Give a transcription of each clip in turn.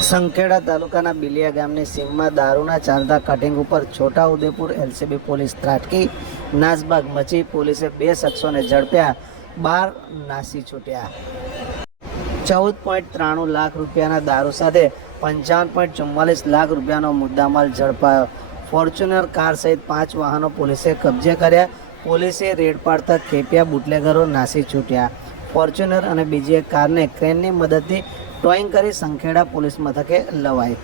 સંખેડા તાલુકાના બિલિયા ગામની સીમમાં દારૂના ચાલતા કટિંગ ઉપર છોટાઉદેપુર એલસીબી પોલીસ ત્રાટકી, નાસભાગ મચી. પોલીસે 2 શખ્સોને ઝડપ્યા, 12 નાસી છૂટ્યા. 14.93 લાખ રૂપિયાના દારૂ સાથે 55.44 લાખ રૂપિયાનો મુદ્દામાલ ઝડપાયો. ફોર્ચ્યુનર કાર સહિત 5 વાહનો પોલીસે કબજે કર્યા. પોલીસે રેડ પાડતા ખેપિયા બુટલેગરો નાસી છૂટ્યા. ફોર્ચ્યુનર અને બીજી એક કારને ક્રેનની મદદથી ટોઈંગ કરી સંખેડા પોલીસ મથકે લવાઈ.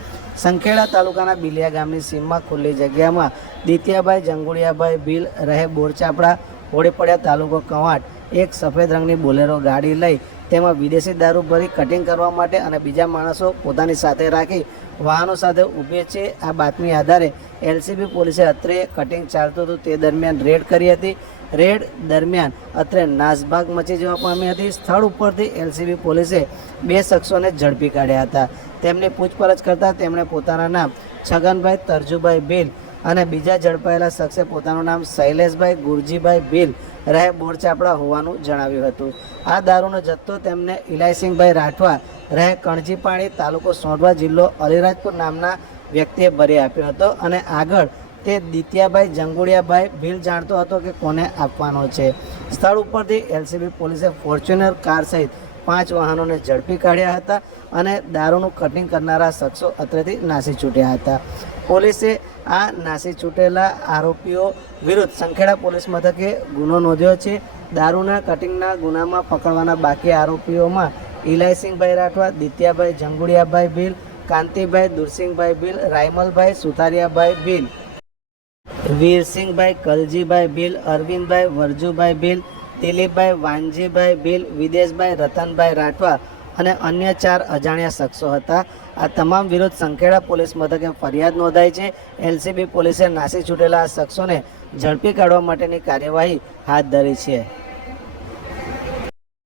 સંખેડા તાલુકાના બિલિયા ગામની સીમમાં ખુલ્લી જગ્યામાં દિત્યાભાઈ જંગુડિયાભાઈ ભીલ રહે બોરચાપડા, હોળીપડિયા, તાલુકો કવાંટ, એક સફેદ રંગની બોલેરો ગાડી લઈ તેમાં વિદેશી દારૂ ભરી કટિંગ કરવા માટે અને બીજા માણસો પોતાની સાથે રાખી વાહનો સાથે ઊભે છે. આ બાતમી આધારે એલસીબી પોલીસે અત્રે કટિંગ ચાલતું હતું તે દરમિયાન રેડ કરી હતી. રેડ દરમિયાન અત્રે નાસભાગ મચી જવા પામી હતી. સ્થળ ઉપરથી એલસીબી પોલીસે 2 શખ્સોને ઝડપી કાઢ્યા હતા. તેમની પૂછપરછ કરતાં તેમણે પોતાના નામ છગનભાઈ તરજુભાઈ ભીલ અને બીજા ઝડપાયેલા શખ્સે પોતાનું નામ શૈલેષભાઈ ગુરજીભાઈ ભીલ રહે બોરચાપડા હોવાનું જણાવ્યું હતું. આ દારૂનો જથ્થો તેમને ઇલાયસિંગભાઈ રાઠવા રહે કણજીપાણી, તાલુકો સોંઢવા, જિલ્લો અલીરાજપુર નામના વ્યક્તિએ ભરી આપ્યો હતો અને આગળ તે દિત્યાભાઈ જંગુડિયાભાઈ ભીલ જાણતો હતો કે કોને આપવાનો છે. સ્થળ ઉપરથી એલસીબી પોલીસે ફોર્ચ્યુનર કાર સહિત 5 વાહનોને ઝડપી કાઢ્યા હતા અને દારૂનું કટિંગ કરનારા શખ્સો અત્રેથી નાસી છૂટ્યા હતા. પોલીસે આ નાસી છૂટેલા આરોપીઓ વિરુદ્ધ સંખેડા પોલીસ મથકે ગુનો નોંધ્યો છે. દારૂના કટિંગના ગુનામાં પકડવાના બાકી આરોપીઓમાં ઇલાયસિંગભાઈ રાઠવા, દિત્યાભાઈ જંગુડિયાભાઈ ભીલ, કાંતિભાઈ દુરસિંગભાઈ ભીલ, રાયમલભાઈ સુતારિયાભાઈ ભીલ, વીરસિંહભાઈ કલજીભાઈ ભીલ, અરવિંદભાઈ વરજુભાઈ ભીલ, દિલીપભાઈ વાનજીભાઈ ભીલ, વિદેશભાઈ રતનભાઈ રાઠવા અને અન્ય 4 અજાણ્યા શખ્સો હતા. આ તમામ વિરુદ્ધ સંખેડા પોલીસ મથકે ફરિયાદ નોંધાઈ છે. એલસીબી પોલીસે નાસી છૂટેલા આ શખ્સોને ઝડપી કાઢવા માટેની કાર્યવાહી હાથ ધરી છે.